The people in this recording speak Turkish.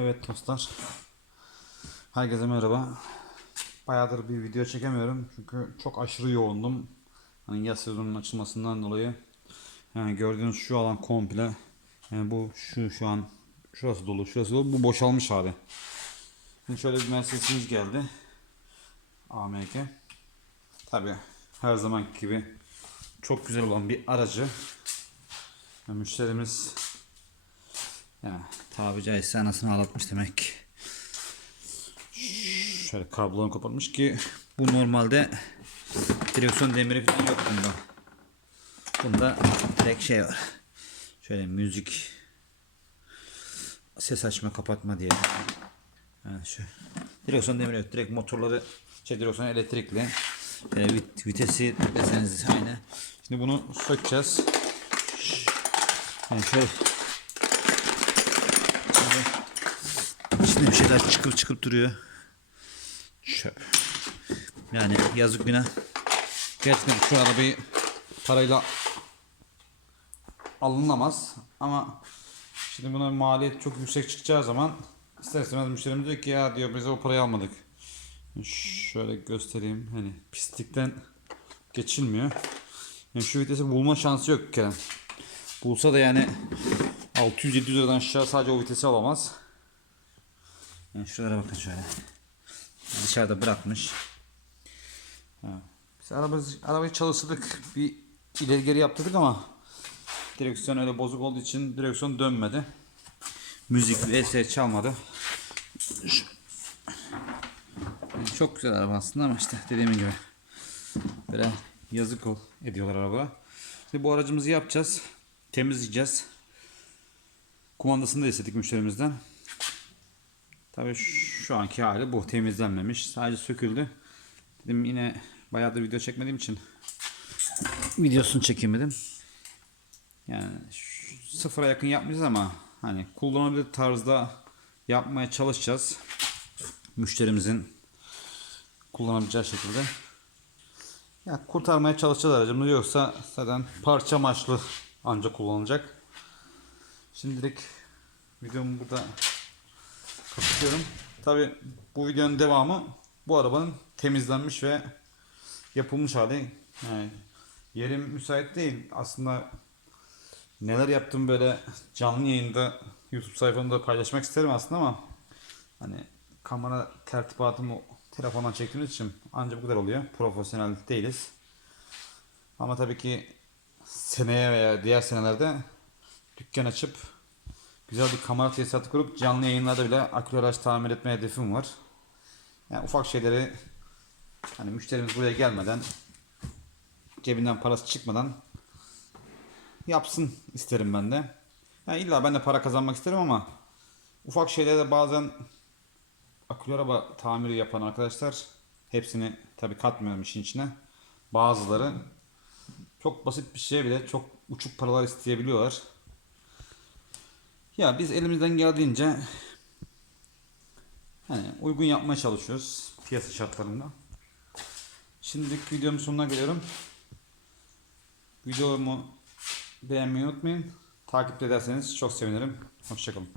Evet dostlar. Herkese merhaba. Bayağıdır bir video çekemiyorum çünkü çok aşırı yoğundum. Hani yaz sezonunun açılmasından dolayı. Yani gördüğünüz şu alan komple. Yani bu şu şu an şurası dolu, şurası dolu. Bu boşalmış hali. Şimdi şöyle bir Mercedes'imiz geldi. AMG. Tabi her zamanki gibi çok güzel olan bir aracı. Ve müşterimiz ya tabi caizse anasını ağlatmış demek. Şöyle kablolarını koparmış ki bu normalde direksiyon demiri falan yok bunda. Bunda tek şey var. Şöyle müzik ses açma kapatma diye. Yani şu direksiyon demiri yok. Direkt motorları şey direksiyon elektrikli. Böyle vit- vitesi deseniz aynı. Şimdi bunu sökeceğiz. Yani şöyle İçinde bir şeyler çıkıp çıkıp duruyor. Çöp. Yani yazık günah. Gerçekten şu arabayı parayla alınamaz. Ama şimdi buna maliyet çok yüksek çıkacağı zaman ister istemez müşterimiz diyor ki ya diyor biz o parayı almadık. Şöyle göstereyim. Hani pislikten geçilmiyor. Yani şu vitesi bulma şansı yok Kerem. Bulsa da yani 600-700 liradan aşağı sadece o vitesi alamaz. Yani şuralara bakın şöyle. Dışarıda bırakmış. Ha. Biz araba, arabayı çalıştırdık. Bir ileri geri yaptırdık ama direksiyon öyle bozuk olduğu için direksiyon dönmedi. Müzik vesaire çalmadı. Yani çok güzel araba aslında ama işte dediğim gibi böyle yazık ol ediyorlar araba. Şimdi bu aracımızı yapacağız. Temizleyeceğiz. Kumandasını da istedik müşterimizden. Tabii şu anki hali bu temizlenmemiş. Sadece söküldü. Dedim yine bayağı da video çekmediğim için videosunu çekemedim. Yani şu- sıfıra yakın yapmayacağız ama hani kullanabilir tarzda yapmaya çalışacağız. Müşterimizin kullanabileceği şekilde. Ya kurtarmaya çalışacağız aracımızı yoksa zaten parça amaçlı ancak kullanılacak. Şimdilik videomu burada kapatıyorum. Tabi bu videonun devamı bu arabanın temizlenmiş ve yapılmış hali. Yani yerim müsait değil. Aslında neler yaptım böyle canlı yayında YouTube sayfamda paylaşmak isterim aslında ama hani kamera tertibatımı telefondan çektiğimiz için ancak bu kadar oluyor. Profesyonel değiliz. Ama tabii ki seneye veya diğer senelerde dükkan açıp güzel bir kamera tesisatı kurup canlı yayınlarda bile akülü araç tamir etme hedefim var. Yani ufak şeyleri hani müşterimiz buraya gelmeden cebinden parası çıkmadan yapsın isterim ben de. Yani illa ben de para kazanmak isterim ama ufak şeylerde bazen akülü araba tamiri yapan arkadaşlar hepsini tabi katmıyorum işin içine. Bazıları çok basit bir şeye bile çok uçuk paralar isteyebiliyorlar. Ya biz elimizden geldiğince hani uygun yapmaya çalışıyoruz piyasa şartlarında. Şimdilik videomun sonuna geliyorum. Videomu beğenmeyi unutmayın. Takip ederseniz çok sevinirim. Hoşçakalın.